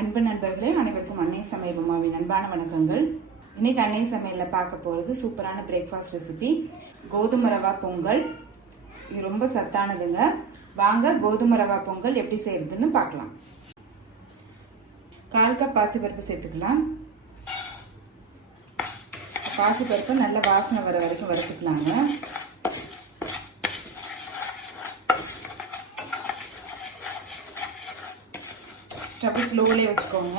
அன்பு நண்பர்களே, அனைவருக்கும் அன்னை சமையல் உமாவின் அன்பான வணக்கங்கள். இன்னைக்கு அன்னை சமையல்ல பார்க்க போறது சூப்பரான பிரேக்ஃபாஸ்ட் ரெசிபி கோதுமை ரவா பொங்கல். இது ரொம்ப சத்தானதுங்க. வாங்க கோதுமை ரவா பொங்கல் எப்படி செய்யறதுன்னு பார்க்கலாம். 1/4 கப் பாசிப்பருப்பு சேர்த்துக்கலாம். பாசிப்பருப்பு நல்ல வாசனை வர வரைக்கும் வறுத்துக்கலாங்க. ஸ்டவ் ஸ்லோவிலே வச்சுக்கோங்க.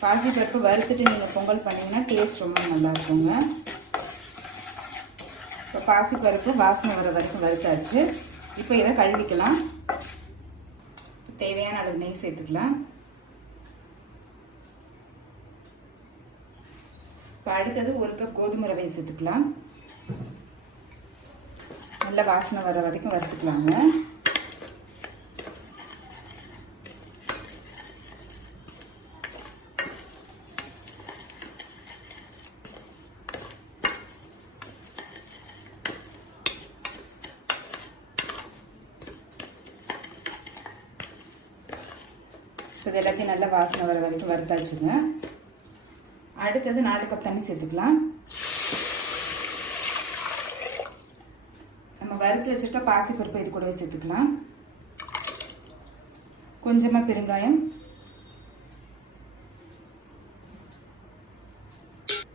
பாசிப்பருப்பு வறுத்துட்டு நீங்கள் பொங்கல் பண்ணிங்கன்னா டேஸ்ட் ரொம்ப நல்லா இருக்குங்க. இப்போ பாசிப்பருப்பு வாசனை வர வரைக்கும் வறுத்தாச்சு. இப்போ இதை கழுவிக்கலாம். தேவையான அளவு நெய் சேர்த்துக்கலாம். இப்போ அடுத்தது 1 கப் கோதுமை ரவையை சேர்த்துக்கலாம். நல்ல வாசனை வர வரைக்கும் வறுத்துக்கலாங்க. இது எல்லாத்தையும் நல்ல வாசனை வர வரைக்கும் வறுத்தாச்சுங்க. அடுத்தது 4 கப் தண்ணி சேர்த்துக்கலாம். நம்ம வறுத்து வச்சிருக்க பாசிப்பருப்பு இது கூடவே சேர்த்துக்கலாம். கொஞ்சமா பெருங்காயம்,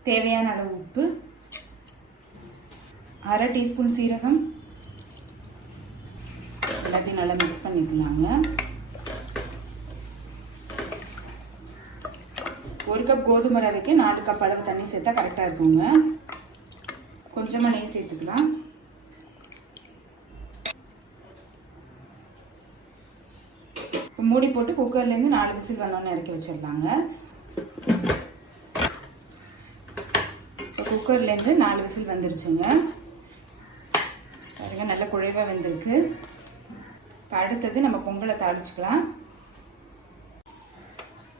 தேவையான அளவு உப்பு, 1/2 டீஸ்பூன் சீரகம், எல்லாத்தையும் நல்லா மிக்ஸ் பண்ணிக்கலாங்க. 1 கப் கோதுமை ரவைக்கு 4 கப் அளவு தண்ணி சேர்த்தா கரெக்டாக இருக்குங்க. கொஞ்சமாக நெய் சேர்த்துக்கலாம். மூடி போட்டு குக்கர்லேருந்து 4 விசில் வந்தோன்னு இறக்கி வச்சிடலாங்க. குக்கர்லேருந்து 4 விசில் வந்துருச்சுங்க. பாருங்க, நல்ல குழைவாக வெந்திருக்கு. இப்போ அடுத்தது நம்ம பொங்கலை தாளிச்சுக்கலாம்.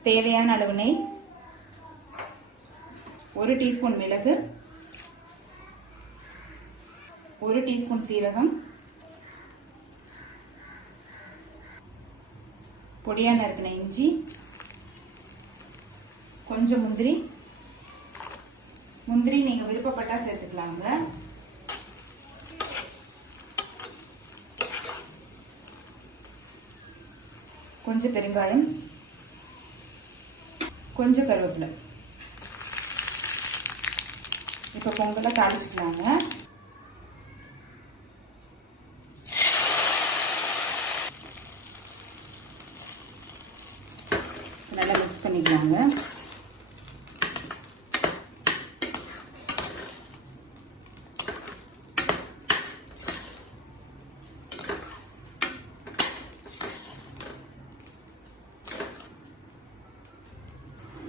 தேவையான அளவு நெய், 1 டீஸ்பூன் மிளகு, 1 டீஸ்பூன் சீரகம், பொடியா நறுக்கின இஞ்சி, கொஞ்சம் முந்திரி நீங்க விருப்பப்பட்டா சேர்த்துக்கலாங்க. கொஞ்சம் பெருங்காயம், கொஞ்சம் கருவேப்பிலை. இப்போ பொங்கலை தாளிச்சுக்கலாங்க. நல்லா மிக்ஸ் பண்ணிக்கலாங்க.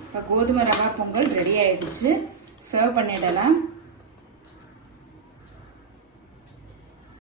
இப்போ கோதுமை ரவா பொங்கல் ரெடி ஆயிடுச்சு. சர்வ் பண்ணிடலாம்.